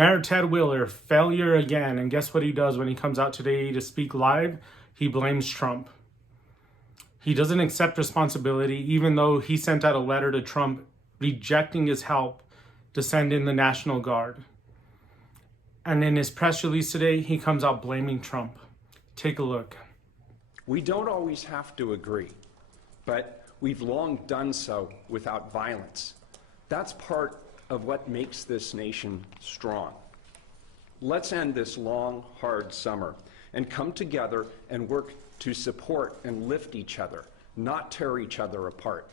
Mayor Ted Wheeler, failure again. And guess what he does when he comes out today to speak live? He blames Trump. He doesn't accept responsibility, even though he sent out a letter to Trump rejecting his help to send in the National Guard. And in his press release today, he comes out blaming Trump. Take a look. We don't always have to agree, but we've long done so without violence. That's part of what makes this nation strong. Let's end this long, hard summer and come together and work to support and lift each other, not tear each other apart.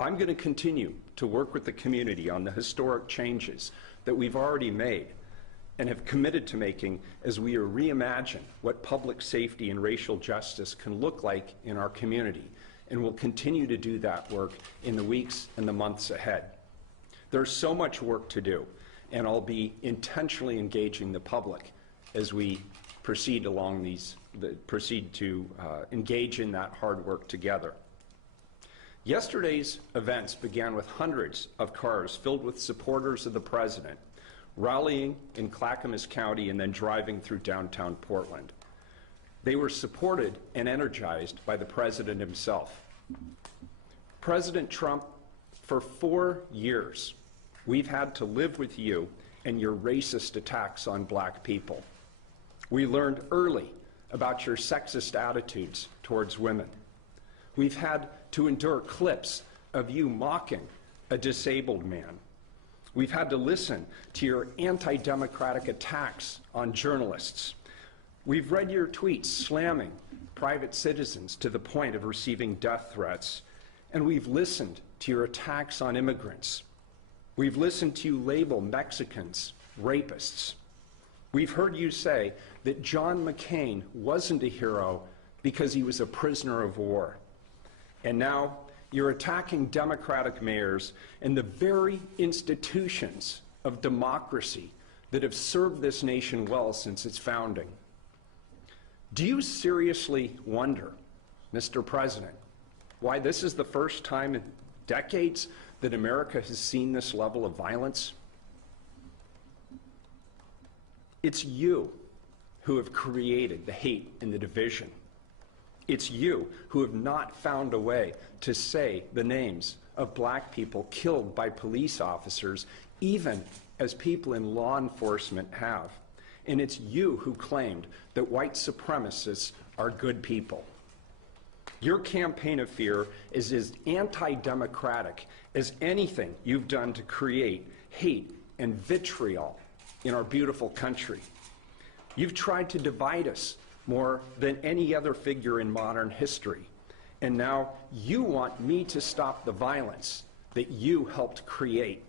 I'm going to continue to work with the community on the historic changes that we've already made and have committed to making as we reimagine what public safety and racial justice can look like in our community, and we'll continue to do that work in the weeks and the months ahead. There's so much work to do, and I'll be intentionally engaging the public as we proceed to engage in that hard work together. Yesterday's events began with hundreds of cars filled with supporters of the president, rallying in Clackamas County and then driving through downtown Portland. They were supported and energized by the president himself. President Trump, for 4 years, we've had to live with you and your racist attacks on black people. We learned early about your sexist attitudes towards women. We've had to endure clips of you mocking a disabled man. We've had to listen to your anti-democratic attacks on journalists. We've read your tweets slamming private citizens to the point of receiving death threats. And we've listened to your attacks on immigrants. We've listened to you label Mexicans rapists. We've heard you say that John McCain wasn't a hero because he was a prisoner of war. And now you're attacking Democratic mayors and the very institutions of democracy that have served this nation well since its founding. Do you seriously wonder, Mr. President, why this is the first time in decades that America has seen this level of violence? It's you who have created the hate and the division. It's you who have not found a way to say the names of black people killed by police officers, even as people in law enforcement have. And it's you who claimed that white supremacists are good people. Your campaign of fear is as anti-democratic as anything you've done to create hate and vitriol in our beautiful country. You've tried to divide us more than any other figure in modern history. And now you want me to stop the violence that you helped create.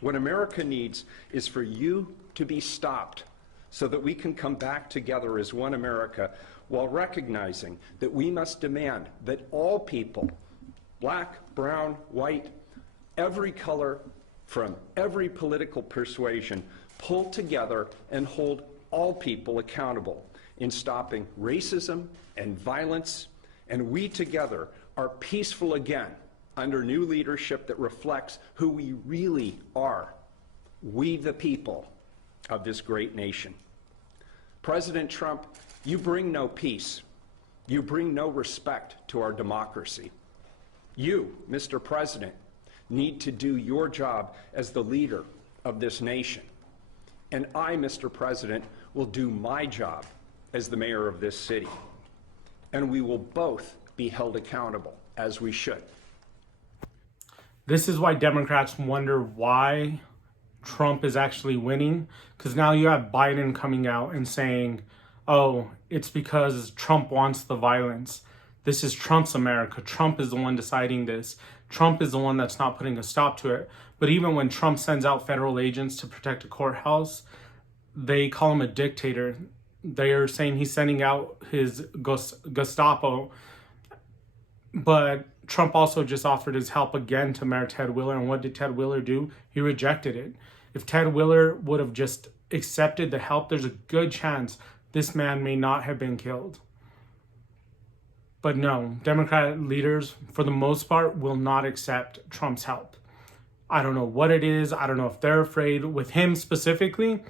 What America needs is for you to be stopped so that we can come back together as one America, while recognizing that we must demand that all people, black, brown, white, every color, from every political persuasion, pull together and hold all people accountable in stopping racism and violence, and we together are peaceful again under new leadership that reflects who we really are, we the people of this great nation. President Trump, you bring no peace. You bring no respect to our democracy. You, Mr. President, need to do your job as the leader of this nation. And I, Mr. President, will do my job as the mayor of this city. And we will both be held accountable, as we should. This is why Democrats wonder why Trump is actually winning, because now you have Biden coming out and saying, oh, it's because Trump wants the violence. This is Trump's America. Trump is the one deciding this. Trump is the one that's not putting a stop to it. But even when Trump sends out federal agents to protect a courthouse, they call him a dictator. They are saying he's sending out his Gestapo. But Trump also just offered his help again to Mayor Ted Wheeler. And what did Ted Wheeler do? He rejected it. If Ted Wheeler would have just accepted the help, there's a good chance this man may not have been killed. But no, Democratic leaders, for the most part, will not accept Trump's help. I don't know what it is. I don't know if they're afraid. With him specifically,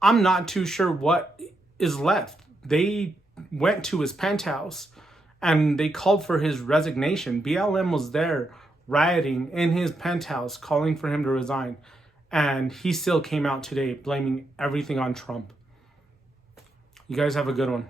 I'm not too sure what is left. They went to his penthouse and they called for his resignation. BLM was there rioting in his penthouse, calling for him to resign. And he still came out today blaming everything on Trump. You guys have a good one.